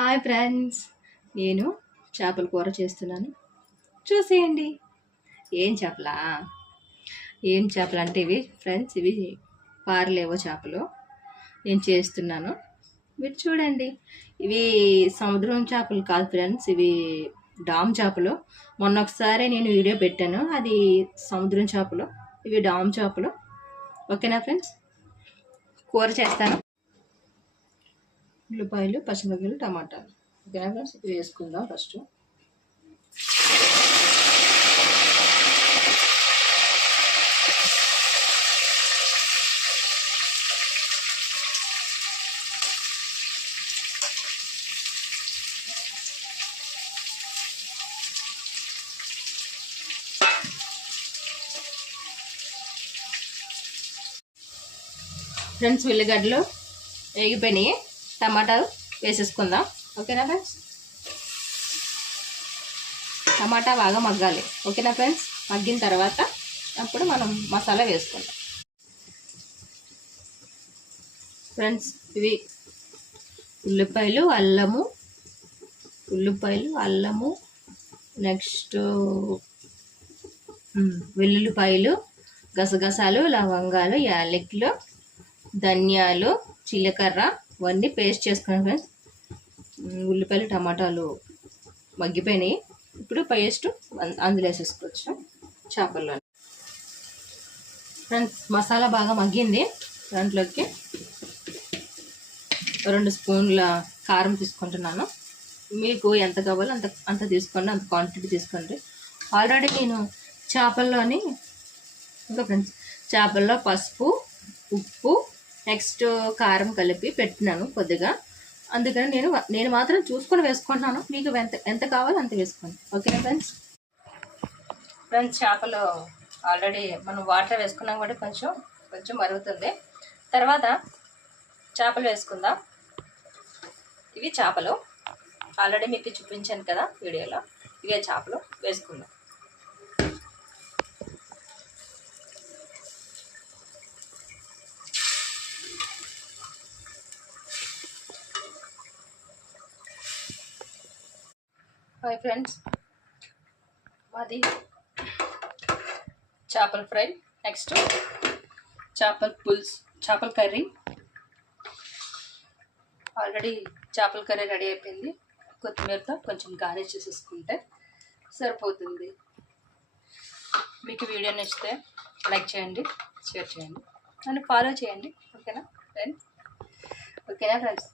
Hi friends, నేను చేపల కూర చేస్తున్నాను. చూసేయండి. ఏం చేపలా ఏం చేపలు అంటే ఇవి ఫ్రెండ్స్, ఇవి పారలేవో చేపలు నేను చేస్తున్నాను. మీరు చూడండి. ఇవి సముద్రం చేపలు కాదు ఫ్రెండ్స్, ఇవి డామ్ చేపలు. మొన్న ఒకసారి నేను వీడియో పెట్టాను, అది సముద్రం చేపలు, ఇవి డామ్ చేపలు. ఓకేనా ఫ్రెండ్స్, కూర చేస్తాను. ఉల్లిపాయలు, పచ్చిమిరపకాయలు, టమాటాలు. ఓకేనా ఫ్రెండ్స్, ఇవి వేసుకుందాం ఫస్ట్. ఫ్రెండ్స్, ఉల్లిగడ్డలు వేగిపోయినాయి, టమాటాలు వేసేసుకుందాం. ఓకేనా ఫ్రెండ్స్, టమాటా బాగా మగ్గాలి. ఓకేనా ఫ్రెండ్స్, మగ్గిన తర్వాత అప్పుడు మనం మసాలా వేసుకుందాం. ఫ్రెండ్స్, ఇవి ఉల్లిపాయలు, అల్లము, నెక్స్ట్ వెల్లుల్లిపాయలు, గసగసాలు, లవంగాలు, యాలకులు, ధనియాలు, జీలకర్ర ఇవన్నీ పేస్ట్ చేసుకున్నాను ఫ్రెండ్స్. ఉల్లిపాయలు, టమాటాలు మగ్గిపోయినాయి. ఇప్పుడు పేస్ట్ అందులో వేసేసుకోవచ్చు చేపల్లో. ఫ్రెండ్స్, మసాలా బాగా మగ్గింది. దాంట్లోకి 2 స్పూన్ల కారం తీసుకుంటున్నాను. మీకు ఎంత కావాలో అంత తీసుకోండి, అంత క్వాంటిటీ తీసుకోండి. ఆల్రెడీ నేను చేపల్లోని ఇంకా ఫ్రెండ్స్ చేపల్లో పసుపు, ఉప్పు, నెక్స్ట్ కారం కలిపి పెట్టినాను కొద్దిగా. అందుకని నేను మాత్రం చూసుకొని వేసుకుంటున్నాను. మీకు ఎంత కావాలో అంత వేసుకోండి. ఓకేనా ఫ్రెండ్స్. చేపలు ఆల్రెడీ మనం వాటర్ వేసుకున్నాం కాబట్టి కొంచెం మరుగుతుంది. తర్వాత చేపలు వేసుకుందాం. ఇవి చేపలు ఆల్రెడీ మీకు చూపించాను కదా వీడియోలో. ఇవే చేపలు వేసుకుందాం. హాయ్ ఫ్రెండ్స్, మాది చేపల ఫ్రై, నెక్స్ట్ చేపల పులుసు, చేపల కర్రీ. ఆల్రెడీ చేపల కర్రీ రెడీ అయిపోయింది. కొత్తిమీరతో కొంచెం గార్నిష్ చేసేసుకుంటే సరిపోతుంది. మీకు వీడియో నచ్చితే లైక్ చేయండి, షేర్ చేయండి, నన్ను ఫాలో చేయండి. ఓకేనా ఫ్రెండ్స్.